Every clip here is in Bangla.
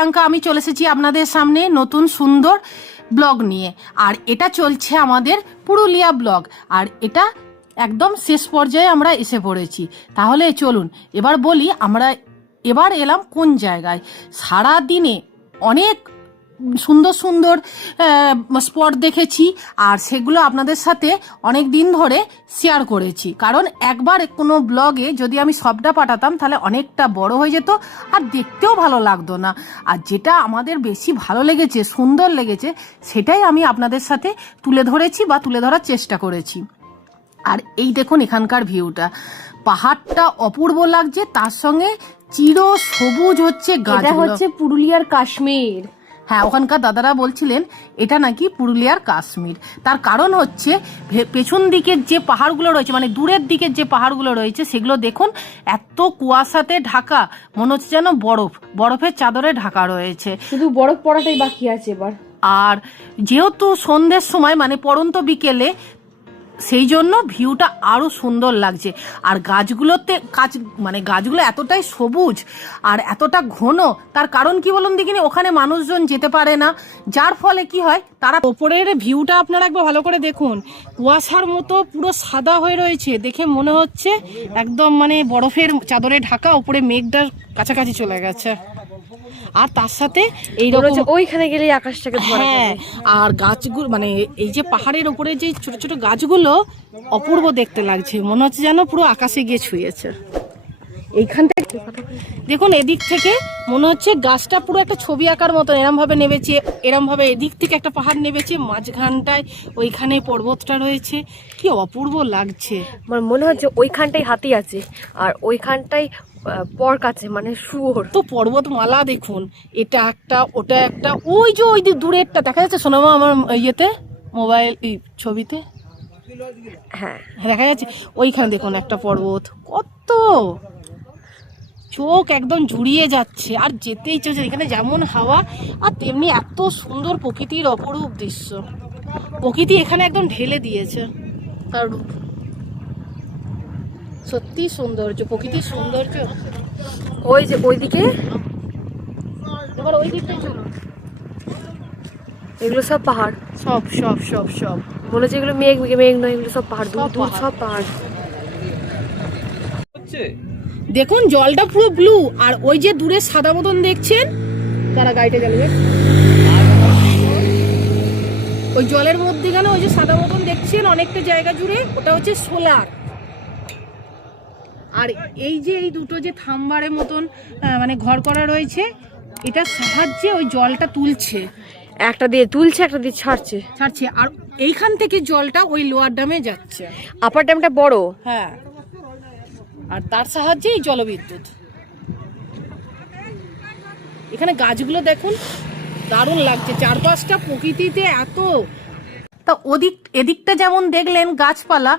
প্রিয়াঙ্কা, আমি চলে এসেছি আপনাদের সামনে নতুন সুন্দর ব্লগ নিয়ে। আর এটা চলছে আমাদের পুরুলিয়া ব্লগ, আর এটা একদম শেষ পর্যায়ে আমরা এসে পড়েছি। তাহলে চলুন এবার বলি আমরা এবার এলাম কোন জায়গায়। সারা দিনে অনেক সুন্দর সুন্দর স্পট দেখেছি, আর সেগুলো আপনাদের সাথে অনেক দিন ধরে শেয়ার করেছি। কারণ একবার কোনো ব্লগে যদি আমি সবটা পাঠাতাম তাহলে অনেকটা বড় হয়ে যেত আর দেখতেও ভালো লাগতো না। আর যেটা আমাদের বেশি ভালো লেগেছে, সুন্দর লেগেছে, সেটাই আমি আপনাদের সাথে তুলে ধরেছি বা তুলে ধরার চেষ্টা করেছি। আর এই দেখুন এখানকার ভিউটা, পাহাড়টা অপূর্ব লাগছে, তার সঙ্গে চির সবুজ হচ্ছে গাছ, হচ্ছে পুরুলিয়ার কাশ্মীর। হ্যাঁ, ওখানকার দাদারা বলছিলেন এটা নাকি পুরুলিয়ার কাশ্মীর। তার কারণ হচ্ছে পেছন দিকের যে পাহাড়গুলো রয়েছে, মানে দূরের দিকের যে পাহাড়গুলো রয়েছে, সেগুলো দেখুন এত কুয়াশাতে ঢাকা, মনে হচ্ছে যেন বরফের চাদরে ঢাকা রয়েছে। শুধু বরফ পড়াটাই বাকি আছে এবার। আর যেহেতু সন্ধ্যের সময় মানে পড়ন্ত বিকেলে, সেই জন্য ভিউটা আরো সুন্দর লাগছে। আর গাছগুলো এতটাই সবুজ আর এতটা ঘন, তার কারণ কি বলুন দেখিনি, ওখানে মানুষজন যেতে পারে না, যার ফলে কি হয়, তারা ওপরের ভিউটা আপনারা একবার ভালো করে দেখুন, কুয়াশার মতো পুরো সাদা হয়ে রয়েছে, দেখে মনে হচ্ছে একদম মানে বরফের চাদরে ঢাকা, উপরে মেঘটার কাছাকাছি চলে গেছে। আর তার সাথে এইরকম ওইখানে গেলেই আকাশটাকে ধরা যাবে। হ্যাঁ, আর গাছগুলো মানে এই যে পাহাড়ের উপরে যে ছোট ছোট গাছগুলো অপূর্ব দেখতে লাগছে, মনে হচ্ছে যেন পুরো আকাশে গিয়ে ছুঁয়েছে। এইখানটা দেখুন, এদিক থেকে মনে হচ্ছে গাছটা পুরো একটা ছবি আঁকার মতন এরম ভাবে নেমেছে, এরম ভাবে এদিক থেকে একটা পাহাড় নেমেছে, মাঝখানটায় ওইখানে পর্বতটা রয়েছে, কি অপূর্ব লাগছে। আমার মনে হচ্ছে ওইখানটাই হাতি আছে আর ওইখানটাই পর্ক আছে, মানে শুয়োর। তো পর্বতমালা দেখুন, এটা একটা ওটা একটা, ওই যে ওই দূরেরটা দেখা যাচ্ছে সোনামা আমার ইয়েতে মোবাইল ছবিতে, হ্যাঁ দেখা যাচ্ছে ওইখানে দেখুন একটা পর্বত, কত চোখ একদম জুড়িয়ে যাচ্ছে আর যেতেই চলছে। এখানে যেমন হাওয়া আর তেমনি এত সুন্দর প্রকৃতির অপরূপ দৃশ্য, প্রকৃতি এখানে একদম ঢেলে দিয়েছে তার রূপ। সত্যি সৌন্দর্য, প্রকৃতির সৌন্দর্য। ওই যে ওইদিকে, এবার ওই দিকটাই চলুন, এগুলো সব পাহাড়, সব সব সব সব মনে হচ্ছে এগুলো মেঘ মেঘ নয়, এগুলো সব পাহাড়, দূর দূর সব পাহাড়। দেখুন জলটা পুরো ব্লু, আর ওই যে দূরে সাদা মতন দেখছেন, তারা গাড়িটা চালাবে, ওই জলের মধ্যে গেলে ওই যে সাদা মতন দেখছেন অনেকটা জায়গা জুড়ে, ওটা হচ্ছে সোলার। আর এই যে এই দুটো যে থাম্বারের মতন মানে ঘর করা রয়েছে, এটার সাহায্যে ওই জলটা তুলছে, একটা দিয়ে তুলছে একটা দিয়ে ছাড়ছে। আর এইখান থেকে জলটা ওই লোয়ার ড্যামে যাচ্ছে। আপার ড্যামটা বড়, হ্যাঁ, আর তার সাহায্যেই জলবিদ্যুৎ। এখানে গাছগুলো দেখুন, দারুণ লাগছে, চারপাশটা প্রকৃতিতে এত। তা এদিকটা যেমন দেখলেন গাছপালা,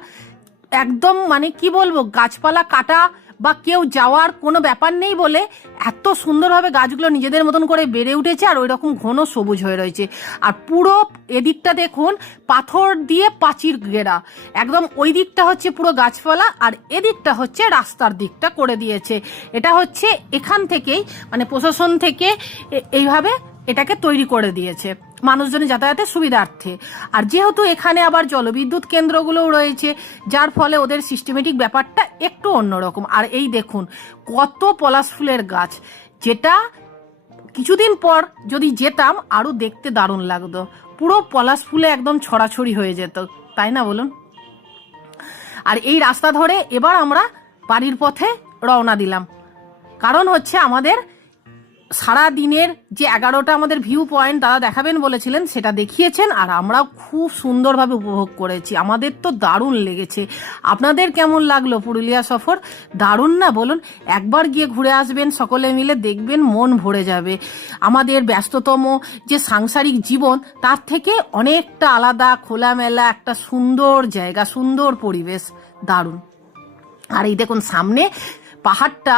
একদম মানে কি বলবো, গাছপালা কাটা বা কেউ যাওয়ার কোনো ব্যাপার নেই বলে এত সুন্দরভাবে গাছগুলো নিজেদের মতন করে বেড়ে উঠেছে, আর ওই রকম ঘন সবুজ হয়ে রয়েছে। আর পুরো এদিকটা দেখুন পাথর দিয়ে প্রাচীর ঘেরা, একদম ওই দিকটা হচ্ছে পুরো গাছপালা, আর এদিকটা হচ্ছে রাস্তার দিকটা করে দিয়েছে। এটা হচ্ছে এখান থেকেই মানে প্রশাসন থেকে এইভাবে এটাকে তৈরি করে দিয়েছে মানুষজনের যাতায়াতের সুবিধার্থে। আর যেহেতু এখানে আবার জলবিদ্যুৎ কেন্দ্রগুলোও রয়েছে, যার ফলে ওদের সিস্টেমেটিক ব্যাপারটা একটু অন্যরকম। আর এই দেখুন কত পলাশ ফুলের গাছ, যেটা কিছুদিন পর যদি যেতাম আরো দেখতে দারুণ লাগতো, পুরো পলাশ ফুলে একদম ছড়াছড়ি হয়ে যেত, তাই না বলুন। আর এই রাস্তা ধরে এবার আমরা বাড়ির পথে রওনা দিলাম, কারণ হচ্ছে আমাদের সারা দিনের যে 11টা আমাদের ভিউ পয়েন্ট দাদা দেখাবেন বলেছিলেন, সেটা দেখিয়েছেন, আর আমরা খুব সুন্দরভাবে উপভোগ করেছি, আমাদের তো দারুণ লেগেছে। আপনাদের কেমন লাগলো পুরুলিয়া সফর? দারুণ না বলুন? একবার গিয়ে ঘুরে আসবেন সকলে মিলে, দেখবেন মন ভরে যাবে। আমাদের ব্যস্ততম যে সাংসারিক জীবন, তার থেকে অনেকটা আলাদা, খোলামেলা একটা সুন্দর জায়গা, সুন্দর পরিবেশ, দারুণ। আর এই দেখুন সামনে পাহাড়টা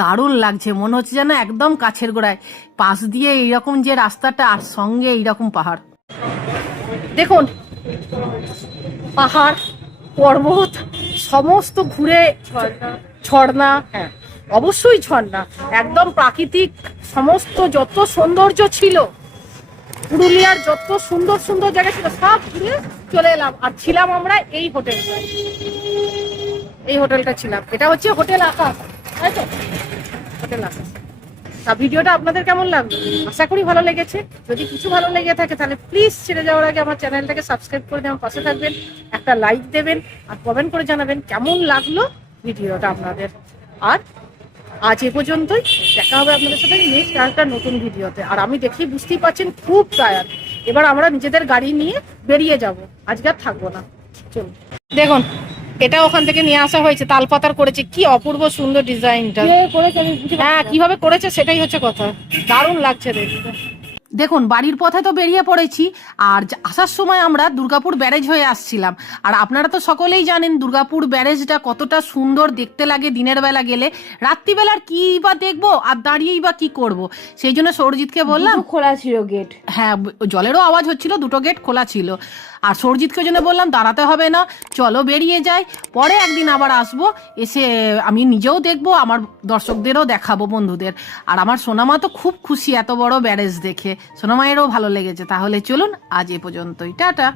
দারুণ লাগছে, মনে হচ্ছে যেন একদম কাছের গোড়ায়, পাশ দিয়ে এইরকম যে রাস্তাটা আর সঙ্গে এইরকম পাহাড়। দেখুন পাহাড় পর্বত সমস্ত ঘুরে ঝর্ণা, হ্যাঁ অবশ্যই ঝর্ণা, একদম প্রাকৃতিক সমস্ত যত সৌন্দর্য ছিল, পুরুলিয়ার যত সুন্দর সুন্দর জায়গা ছিল সব ঘুরে চলে এলাম। আর ছিলাম আমরা এই হোটেলটায়, এই হোটেলটা ছিলাম। এটা হচ্ছে হোটেল আকাশ, তাই তো? হোটেল আকাশ। তা ভিডিওটা আপনাদের কেমন লাগলো? আশা করি ভালো লেগেছে। যদি কিছু ভালো লেগে থাকে তাহলে প্লিজ ছেড়ে যাওয়ার আগে আমার চ্যানেলটাকে সাবস্ক্রাইব করে দেবেন, পাশে থাকবেন, একটা লাইক দেবেন আর কমেন্ট করে জানাবেন কেমন লাগলো ভিডিওটা আপনাদের। আর আজ এ পর্যন্তই, দেখা হবে আপনাদের সাথে নেক্সট একটা নতুন ভিডিওতে। আর আমি দেখি বুঝতেই পারছেন খুব টায়ার্ড, এবার আমরা নিজেদের গাড়ি নিয়ে বেরিয়ে যাব, আজকে আর থাকবো না। চলুন দেখুন, এটা ওখান থেকে নিয়ে আসা হয়েছে, তালপাতার করেছে, কি অপূর্ব সুন্দর ডিজাইনটা। হ্যাঁ, কিভাবে করেছে সেটাই হচ্ছে কথা, দারুণ লাগছে দেখতে। দেখুন, বাড়ির পথে তো বেরিয়ে পড়েছি, আর আসার সময় আমরা দুর্গাপুর ব্যারেজ হয়ে আসছিলাম। আর আপনারা তো সকলেই জানেন দুর্গাপুর ব্যারেজটা কতটা সুন্দর দেখতে লাগে দিনের বেলা গেলে। রাত্রিবেলার কি বা দেখবো আর দাঁড়িয়েই বা কি করব, সেই জন্য সৌরজিৎকে বললাম, খোলা ছিল গেট। হ্যাঁ, জলেরও আওয়াজ হচ্ছিল, দুটো গেট খোলা ছিল। আর সৌরজিৎকে জন্য বললাম দাঁড়াতে হবে না, চলো বেরিয়ে যাই, পরে একদিন আবার আসবো, এসে আমি নিজেও দেখবো, আমার দর্শকদেরও দেখাবো, বন্ধুদের। আর আমার সোনামা তো খুব খুশি এত বড় ব্যারেজ দেখে, সোনামায়েরও ভালো লেগেছে। তাহলে চলুন আজ এ পর্যন্তই, টাটা।